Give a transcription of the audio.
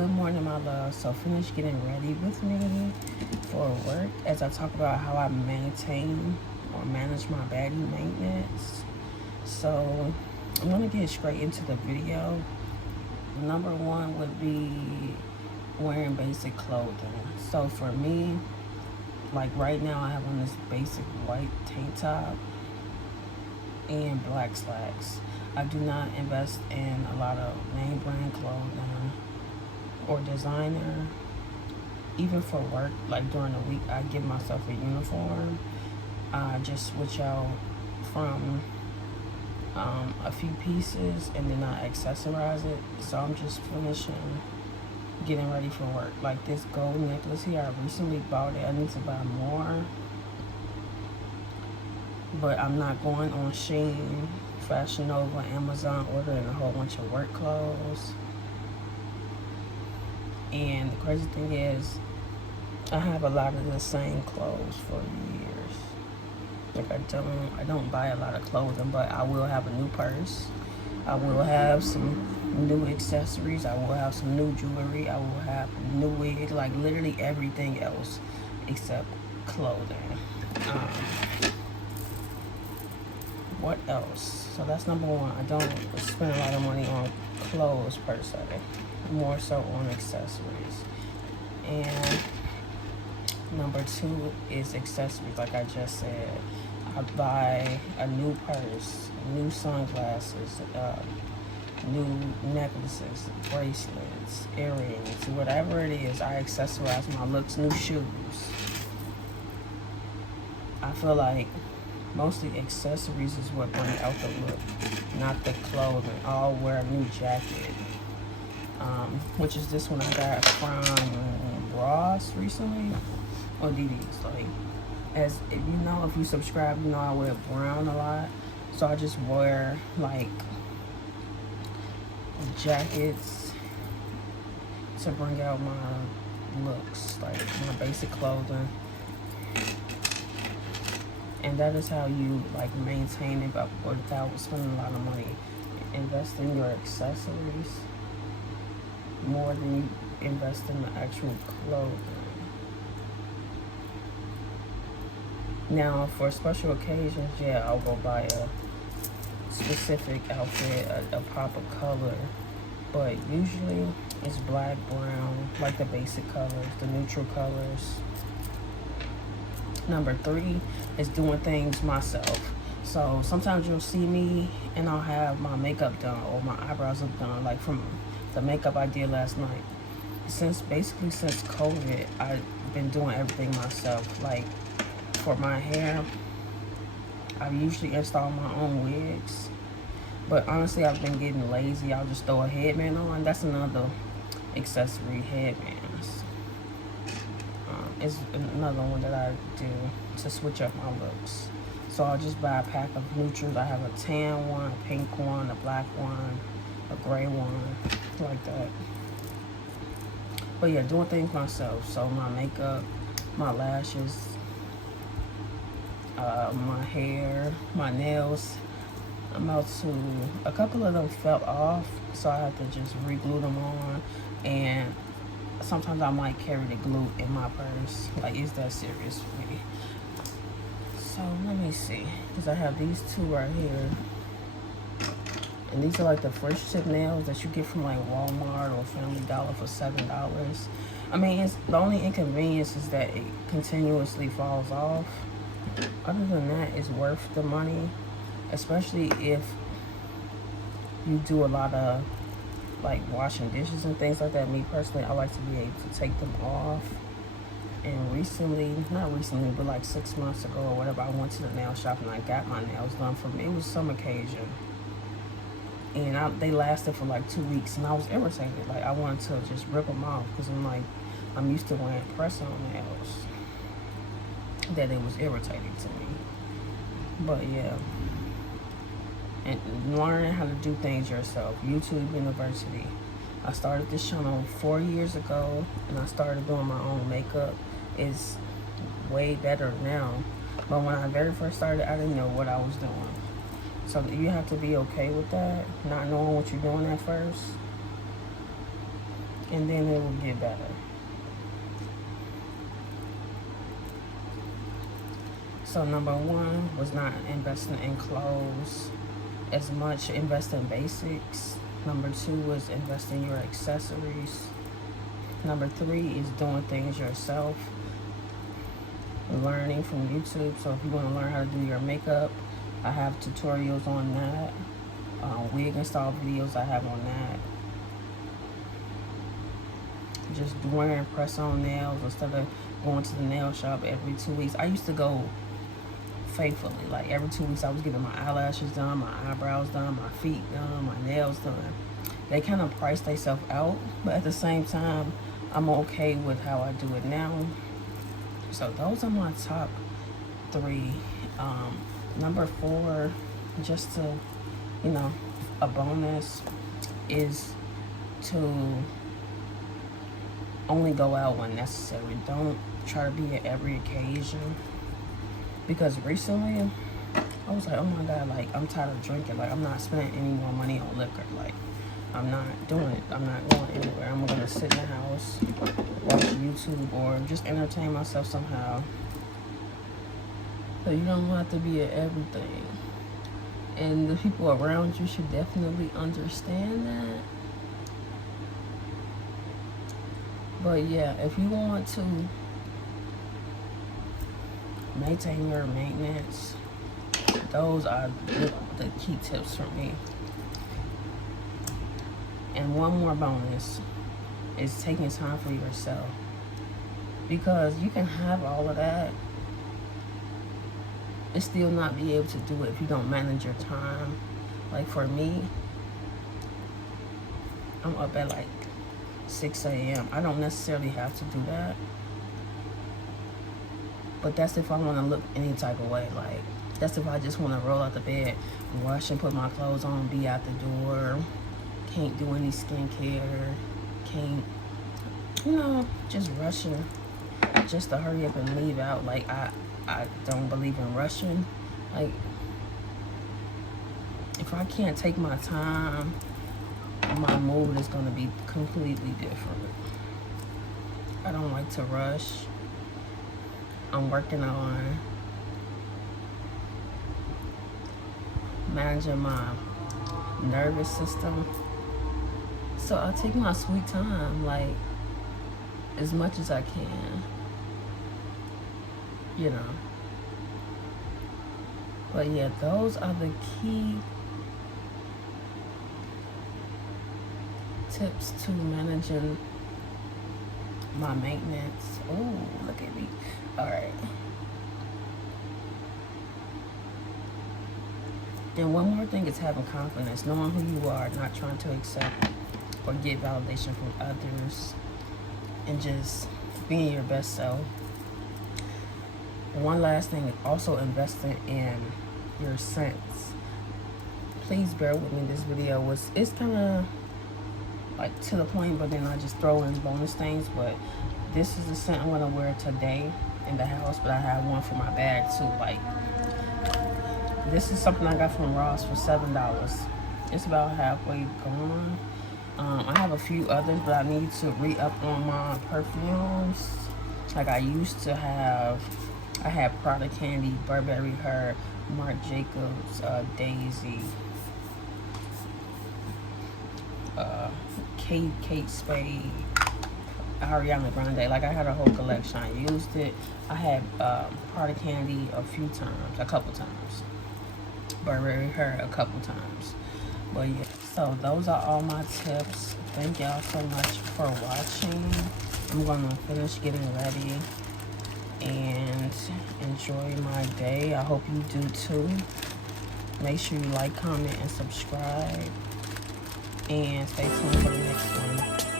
Good morning, my love. So finish getting ready with me for work as I talk about how I maintain or manage my Baddie maintenance. So I'm gonna get straight into the video. Number one would be wearing basic clothing. So for me, like right now, I have on this basic white tank top and black slacks. I do not invest in a lot of name brand clothing or designer. Even for work, like during the week, I give myself a uniform. I just switch out from a few pieces and then I accessorize it. So I'm just finishing getting ready for work. Like this gold necklace here, I recently bought it. I need to buy more, but I'm not going on Shein, Fashion Nova, Amazon, ordering a whole bunch of work clothes. And the crazy thing is, I have a lot of the same clothes for years. Like I don't buy a lot of clothing, but I will have a new purse. I will have some new accessories. I will have some new jewelry. I will have new wig. Like literally everything else except clothing. What else? So that's number one. I don't spend a lot of money on clothes per se, more so on accessories. And number two is accessories. Like I just said, I buy a new purse, new sunglasses, new necklaces, bracelets, earrings, whatever it is. I accessorize my looks. New shoes. I feel like mostly accessories is what bring out the look, not the clothing. I'll wear a new jacket, which is this one I got from Ross recently, or DD's. Like, as if you know, if you subscribe, you know I wear brown a lot, so I just wear like jackets to bring out my looks, like my basic clothing. And that is how you like maintain it, but without spending a lot of money. Invest in your accessories more than you invest in the actual clothing. Now, for special occasions, yeah, I'll go buy a specific outfit, a pop of color. But usually it's black, brown, like the basic colors, the neutral colors. Number three is doing things myself. So sometimes you'll see me and I'll have my makeup done or my eyebrows look done, like from the makeup I did last night. Since COVID, I've been doing everything myself. Like for my hair, I usually install my own wigs. But honestly, I've been getting lazy. I'll just throw a headband on. That's another accessory, headbands. Is another one that I do to switch up my looks. So I'll just buy a pack of neutrals. I have a tan one, a pink one, a black one, a gray one, like that. But yeah, doing things myself. So my makeup, my lashes, my hair, my nails. A couple of them fell off, so I have to just re-glue them on. And sometimes I might carry the glue in my purse. Like, is that serious for me? So let me see, because I have these two right here, and these are like the fresh tip nails that you get from like Walmart or Family Dollar for $7. I mean, it's the only inconvenience is that it continuously falls off. Other than that, it's worth the money, especially if you do a lot of like washing dishes and things like that. Me personally, I like to be able to take them off. And not recently, but like 6 months ago or whatever, I went to the nail shop and I got my nails done for me. It was some occasion, and they lasted for like 2 weeks, and I was irritated. Like I wanted to just rip them off because I'm used to wearing press-on nails. That it was irritating to me. But yeah. And learning how to do things yourself. YouTube University. I started this channel 4 years ago, and I started doing my own makeup. It's way better now, but when I very first started, I didn't know what I was doing. So you have to be okay with that, not knowing what you're doing at first. and then it will get better. So number one was not investing in clothes as much, invest in basics. Number two was invest in your accessories. Number three is doing things yourself, learning from YouTube. So if you want to learn how to do your makeup, I have tutorials on that. Wig install videos I have on that. Just wearing press-on nails instead of going to the nail shop every 2 weeks. I used to go faithfully, like every 2 weeks I was getting my eyelashes done, my eyebrows done, my feet done, my nails done. They kind of price themselves out, but at the same time I'm okay with how I do it now. So those are my top three. Number four, just to, you know, a bonus, is to only go out when necessary. Don't try to be at every occasion. Because recently, I was like, oh my God, like, I'm tired of drinking. Like, I'm not spending any more money on liquor. Like, I'm not doing it. I'm not going anywhere. I'm going to sit in the house, watch YouTube, or just entertain myself somehow. So you don't have to be at everything. And the people around you should definitely understand that. But yeah, if you want to maintain your maintenance, those are the key tips for me. And one more bonus is taking time for yourself, because you can have all of that and still not be able to do it if you don't manage your time. Like for me, I'm up at like 6 a.m. I don't necessarily have to do that, but that's if I want to look any type of way. Like, that's if I just want to roll out the bed, rush and put my clothes on, be out the door, can't do any skincare, can't, you know, just rushing just to hurry up and leave out. Like, I don't believe in rushing. Like, if I can't take my time, my mood is going to be completely different. I don't like to rush. I'm working on managing my nervous system. So I take my sweet time, like, as much as I can, you know. But yeah, those are the key tips to managing my maintenance. Oh, look at me. All right. And one more thing is having confidence, knowing who you are, not trying to accept or get validation from others, and just being your best self. One last thing is also investing in your scents. Please bear with me. This video it's kind of like to the point, but then I just throw in bonus things. But this is the scent I'm gonna wear today in the house, but I have one for my bag too. Like, this is something I got from Ross for $7. It's about halfway gone. I have a few others, but I need to re-up on my perfumes. Like I used to have, I had Prada Candy, Burberry Her, Marc Jacobs, Daisy, Kate Spade, Ariana Grande. Like, I had a whole collection. I used it. I had Prada Candy a couple times. Burberry Her a couple times. But yeah, so those are all my tips. Thank y'all so much for watching. I'm gonna finish getting ready and enjoy my day. I hope you do too. Make sure you like, comment, and subscribe. And stay tuned for the next one.